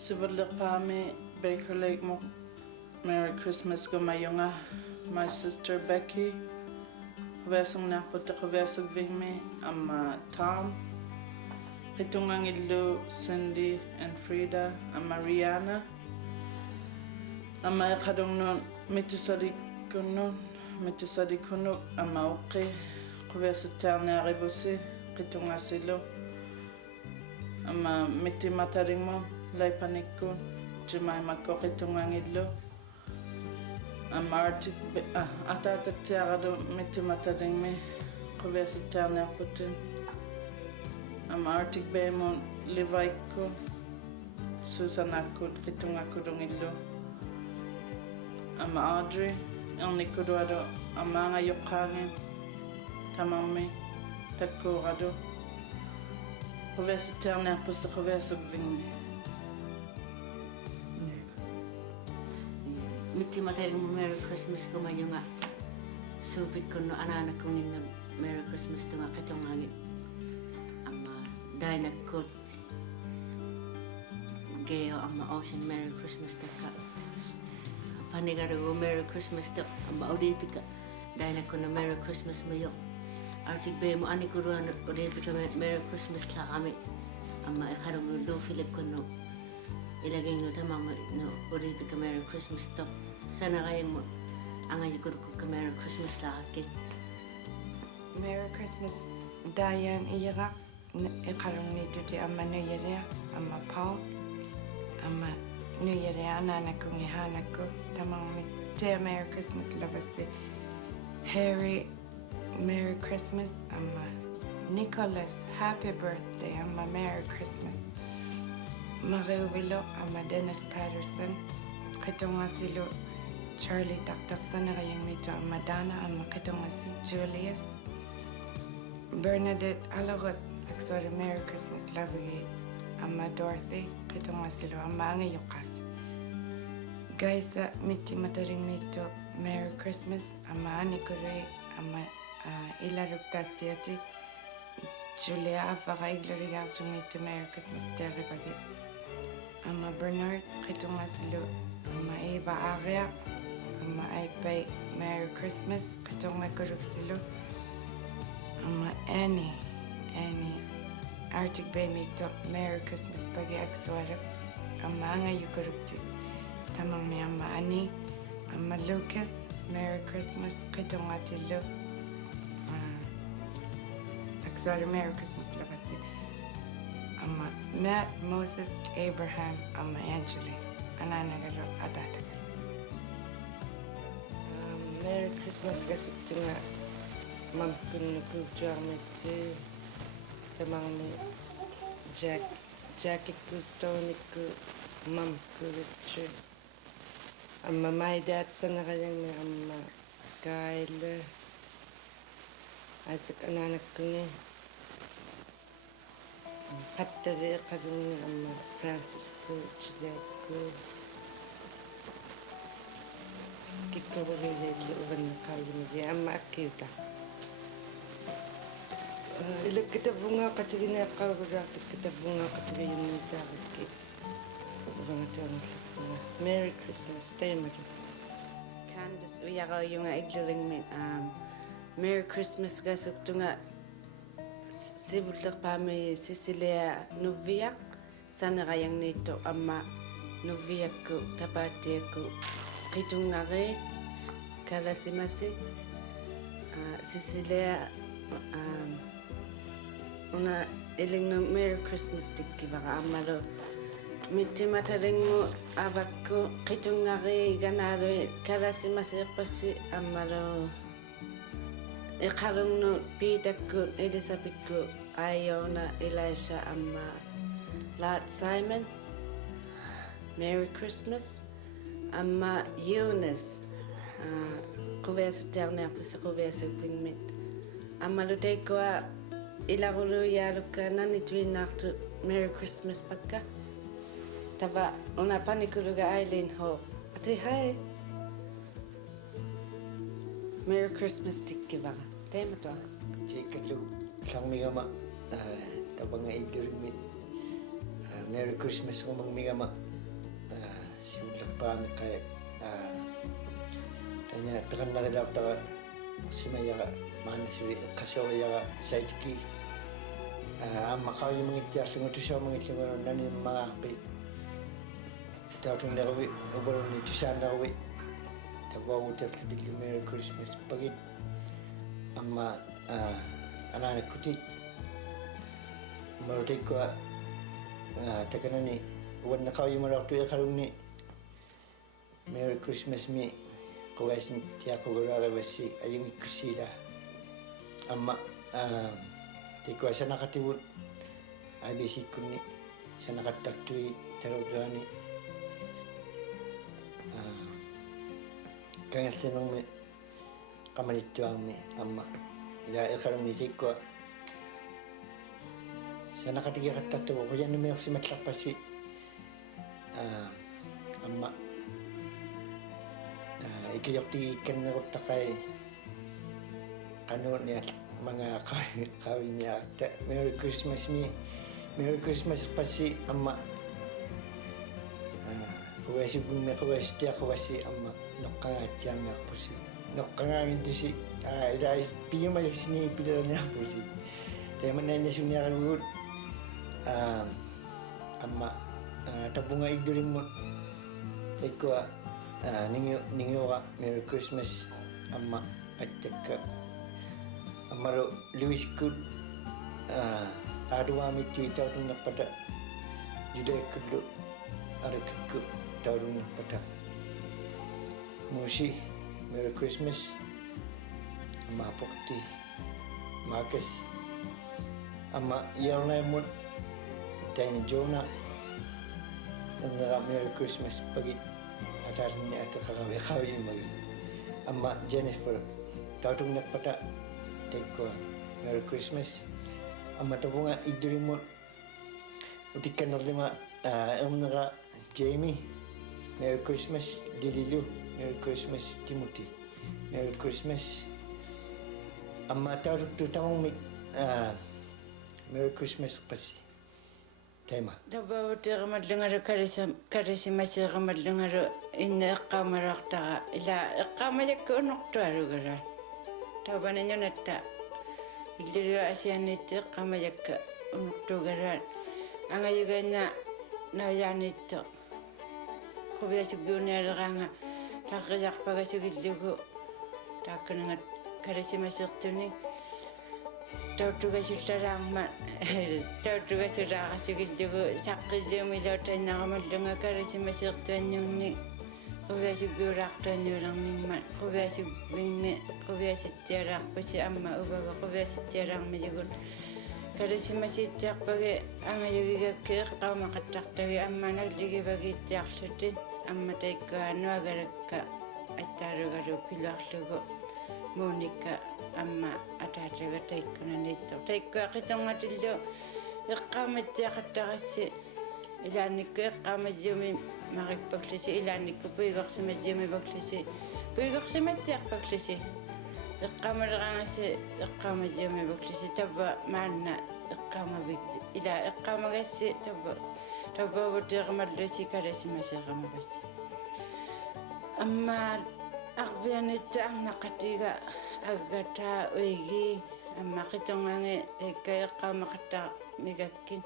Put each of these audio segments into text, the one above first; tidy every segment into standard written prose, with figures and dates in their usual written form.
Sivulik pami Baker Lake mo Merry Christmas gumayunga. My sister Becky. Kuvesong naputa kuvesog vingme ama Tom. Kitungang ilu Cindy and Frida ama Rihanna. Ama kadong nun mitisari kunuk ama okay. Kuvesog ternari busi kitunga silo. Ama miti mataring mo lay panikun. Jumay magkokitungang ilu. Artik atatak tiagado miti mataring me kuvesog ternar kutin. Artik bemon livaiko Susan akut kitunga kudong ilu. Audrey ang nikuduado mga yukangin tamami takkurado kuvesog ternar pusa kuvesog vingme. Miti mataring mo Merry Christmas ko mayo nga. Subit ko no anak kong ina Merry Christmas to nga katong angit. Ama dahil nagkot. Gayo ama ocean Merry Christmas to ka. Panigaro ko Merry Christmas to ama odipika. Dahil nagko na Merry Christmas mayo. Artik ba mo ani ko ruhan odipika Merry Christmas la kami. Ama ikarong do Philip ko no. Ilagay nyo tamang no odipika Merry Christmas to. Sana kayang mo ang ayukur ko ka Merry Christmas la akin. Merry Christmas dayan iyarak ikarong nito ti ama New Year ama Paul ama New Year anak kong ihanak ko tamang te Merry Christmas labas si Harry Merry Christmas ama Nicholas Happy Birthday ama Merry Christmas Mario Vilo ama Dennis Patterson kitong silo Charlie taktak sana kayang nito ang Madonna ang makitong si Julius Bernadette Alagot sorry Merry Christmas Lavigay ang Dorothy kitong silo ang mga yukas guys miti mataring nito Merry Christmas ang mga Nicolay ang ilarog tatiyati Julia Afaka iglarigal nito Merry Christmas to everybody ang Bernard kitong silo ang Eva Aria Ama ay pay Merry Christmas katong nagkurog silo. Ama Annie Artik bay mito Merry Christmas pagi agswarap. Ama nga yukurog ti tamang may ama Annie. Ama Lucas Merry Christmas katong atilo. Agswarap Merry Christmas labasi. Ama Matt Moses Abraham ama Angeli. Ananagalo atatagal. Merry Christmas kasih tunga mampun ku jamet tamang ni Jackie Stone ku mampu cu amma my dad sana kayang ni amma Skyler asak anak ku ni kattare kadung ni amma Francisco Chileku Kiko boleh uban kali ni amma kita. Ilo kita bunga katigina kau berak kita bunga katigina ni sakit. Bunga tangan. Merry Christmas, stay mari. Candice uyaga yung igluling min Merry Christmas gasuk tunga sibulak pami Cecilia Novia sana kayang nito ama Novia ko tapati ko Kitungare kalasimasi Cecilia una iling no Merry Christmas tikki baka amalo miti mataling mo abako kitungare ganaro kalasimasi pasi amalo ikalong no pitakko Elisabeth Ayona Elisha amma Lord Simon Merry Christmas Amma Eunice, kuvesa ternar pusa kuvesa pingmit. Amma lutay ko ilagulo yalo ka nanituin nakto Merry Christmas pagka. Taba una panikuluga Eileen ho. Ate hi. Merry Christmas tikkiva. Tema to. Jikalu sang migama tabang nga igrimit. Merry Christmas ko mang migama. siullerpaami kai tanya peqannarilaartara simayaqa maannasui qassoriyaqa saitiki ammaqarimangittiarlungu tusuamangitlugu nani mangaqpi tautunnervi ubaluni tusaannervi tavauguterlupillu Merry Christmas pagit amma ananakkutit marutikua takanani uannaqarimalaartu iqalunni Merry Christmas mi qawaisin tiaquguraarivassi ayungikkussiila amma tikua sanaqativut abisikkunni sanaqattartui talutuani kangertinermi qamanittuarmi amma ila iqalunni tikua sanaqatigiqattartugu quyannimeersimallarpassi amma ikijortigikkanneruttaqai qanuuniat manga qavinniaqta Merry Christmas mi Merry Christmas passi amma quasigumme quasittiaquvassi amma noqqangaattiarniarpussi noqqangaangintisi ilais piumajaksini pilerniarpussi temannainnasunniaralugut amma tapunga igdurimmut ikkua ningiuqa Merry Christmas amma attakka ammaru luiskut aduamittu itautunnerpata judaikkullu arakakku tautunnerpata musi Merry Christmas amma apokti Marcus amma iarnaimut tani Jonah nangara Merry Christmas pagi atarni ataqarawimagi amma Jennifer tautunnerpata tekua Merry Christmas amma tapunga idurimut utikkannerlima ermnera Jamie Merry Christmas Dililu Merry Christmas Timothy Merry Christmas amma tauttu tamungmi Merry Christmas passi tema Tabauteqamallungaru karisimasseqamallungaru inna eqqaamaraqtaqa ila eqqaamajakku unortuarugaraat taupananjunatta illuriu asiannitti eqqaamajakka unortuugaraat angayuganna nayaanitto qubiasugguunialeqaanga taqqijaqpagasugillugu taakkunangat karisimasseertuni tauttugasillaraarma tauttugasulaaqasugillugu saqqisiumilautainnaramallunga karisimasseertuanniunni qubiasugguulaartuanniulermingmat qubiasugvingmi qubiasittialaarpusi amma uvaga qubiasittialaarmilugut karisimasittiarpagi angayugigakki eqqaumaqattartagi ammanalligivagittiarlutin amma taikkuaanuagalakka attaalugalu piluarlugu muunikka amma ataataga taikkunanitto taikkuaqitorngatillu eqqaamattiaqattaqassi ilaannikku eqqaamasiumi marikpaklisi ilaannikku puigersimasiumi paklisi puigersimattiarpaklisi eqqaamaleraangassi eqqaamasiumi paklisi tabba maanna eqqaamaviksi ila eqqaamagassi tabbavutteeqamallusi karisimaseeqamavassi amma arbianitta arnaqatiga aggataa uigi amma qitorngaange taikka eqqaamaqattaa migakkin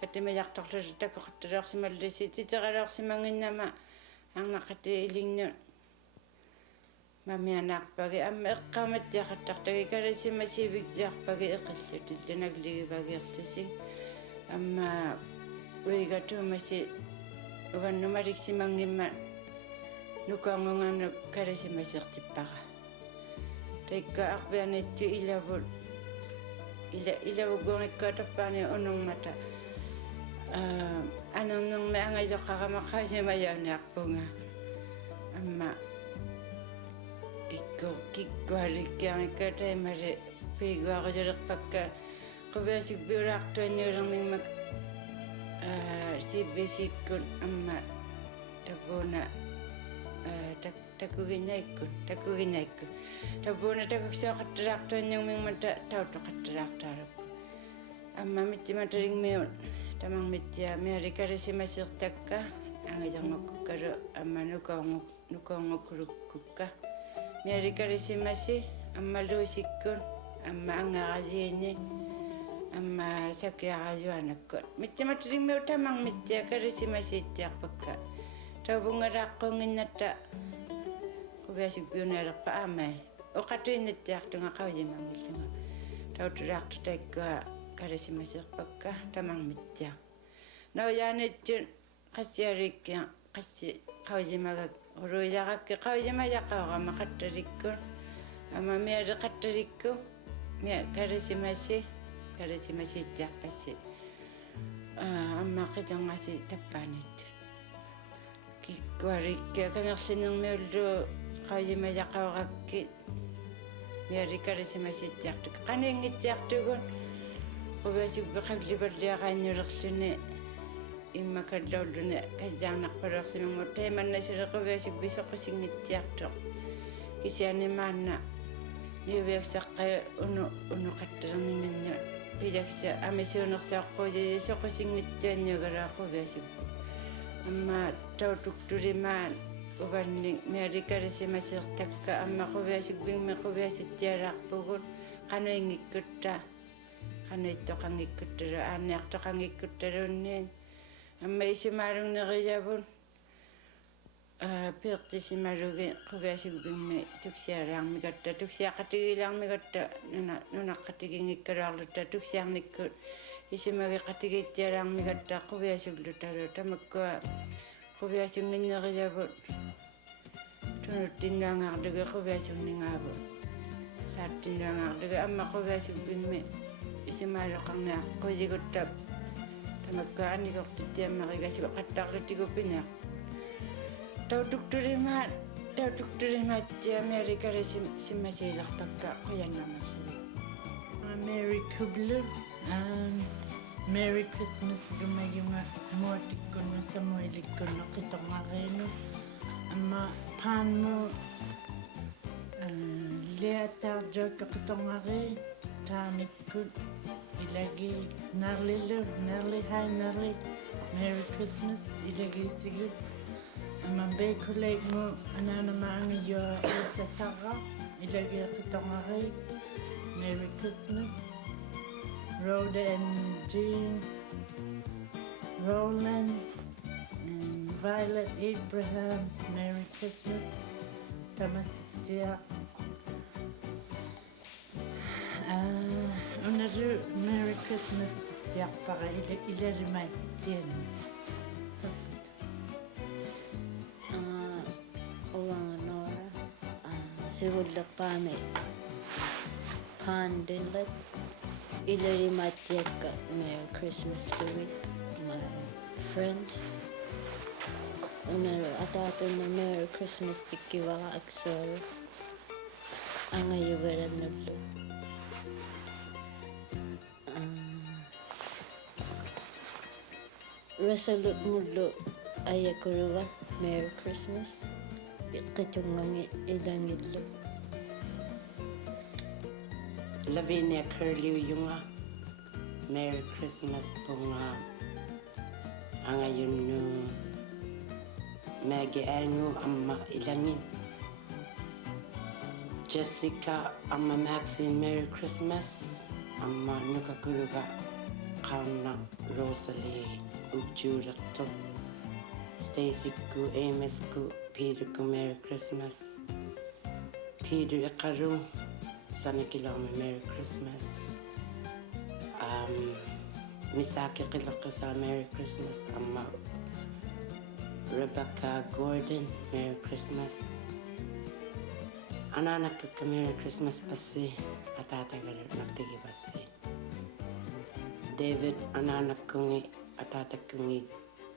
kattimajaqtorlu takkoqattaleorsimallusi titeraleorsimanginnama arnaqati ilingnu mamianaarpagi amma eqqaamattiaqattartagi karisimasivigsiarpagi eqillutillunagligivagiertusi amma uigatuumasi uvannumaliksimangimma nukaangunganu karisimasertippaqa taikka arpianittu ilavuggorikkuatorpaani unungmata anernermi angajoqqaqamaqaasimayaaniarpunga amma kikkualikkiangikka taimali piiguarujulerpakka qubiasugbiulaartuanniulermingmak CBC-kun amma tapuuna takuginaikkun tapuuna takuksiaqattalaartuanniumingmata tautoqattalaartaalukku amma mittimatalingmiun tamangmittia mialikarisimasertakka angajangokkukaru amma nukoongokkulukka Merry Christmas amma luusikkun amma angarasiini amma sakiarajuanakkut mittimatrimmiu tamang mittia Christmasittiarpakka taubungaraaqquunginnatta kuviasikpiunalerpa aamai oqatuinnittiartunga qaujimangillunga tauturaartu taikkua Christmasirpakka tamang mittia naujaanittun qassiarikkia qassi qaujimagak uruijaraqki qaujimajaqaorama qattarikkun amma mialeqattarikku mia Christmasittiarpassi amma qitangasi tappaanittun kikkuarikkia kangerlinermiullu qaujimajaqaoraqki miali Christmasittiartuk qaniingittiartugun quviasippi qavlivalliaqaannulerluni immakallaulluni kasjaarnarpaluarsimungu taimannasilequviasippi soqusingittiartoq kisianimaanna niuviaksaqqaju unuqattalerningannu pilaksa amisuunersaaqquusi soqusingittuanniugalaaquviasippi amma tautuktulimaan uvanni miali Christmasirtakka amma quviasippiŋmi quviasittialaarpugut qanuingikkutta qanuittoqangikkuttalu aanniartoqangikkuttaluunniin amma isimaalungnerijavun piirtisimalugi quviasippiŋmi tuksialaarmikatta tuksiaqatigilaarmikatta nunaqqatigingikkaluarlutta tuksiarnikkut isimagi qatigittialaarmikatta quviasullutalu tamakkua quviasunginnerijavut tunuttinnuangaarlugi quviasunningaavut saattinnuangaarlugi amma quviasuppimmi isimaaluqarniaq qusiguttab tamakkua annikortittiammarigasip qattaarlutiguppineaq tautuktulimaattia Merry Christmasiilerpakka quyannamarluni Merry Kublu Merry Christmas gumayunga muatikkunnu samuilikkunnu qitornariinu amma paanmu liataarjuakka qitornari taamikkut ilagi narlilu narli hai narli Merry Christmas ilagiisigut amma beikuleikmu anaanamaangiyua isatarra ilagi qitornari Merry Christmas Rhoda and Jean, Roland and Violet Abraham, Merry Christmas. Tamasittia. Unaru Merry Christmas tiarpara ilarimaittian. Olanganora sivullerpaami paandillat ilarimaittiakka Merry Christmas to my friends. Unaru ataatunna Merry Christmas tikkiwara aksoru angayugarannullu resolute mullu ayakuruga Merry Christmas qitungami idangillu Lavinia Curlew Yunga Merry Christmas punga angayunnu Maggie Angu amma ilangin Jessica amma Maxine Merry Christmas amma nukakuruga qauna Rosalie Ujuratu Stacy ku Amos ku Peter ku Merry Christmas Peter iqaru sanakilama Merry Christmas Misaki qilaqisa Merry Christmas amma Rebecca Gordon Merry Christmas ananakka Merry Christmas passi atatagaru naktigi passi David ananakkungi atatakkungi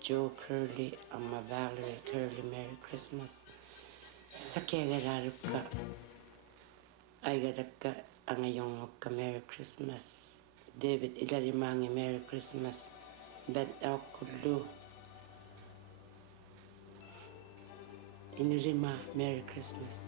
Joe Curley amma Valerie Curley Merry Christmas sakiagararukka aigadakka angayongokka Merry Christmas David ilarimangi Merry Christmas bet akullu inurima Merry Christmas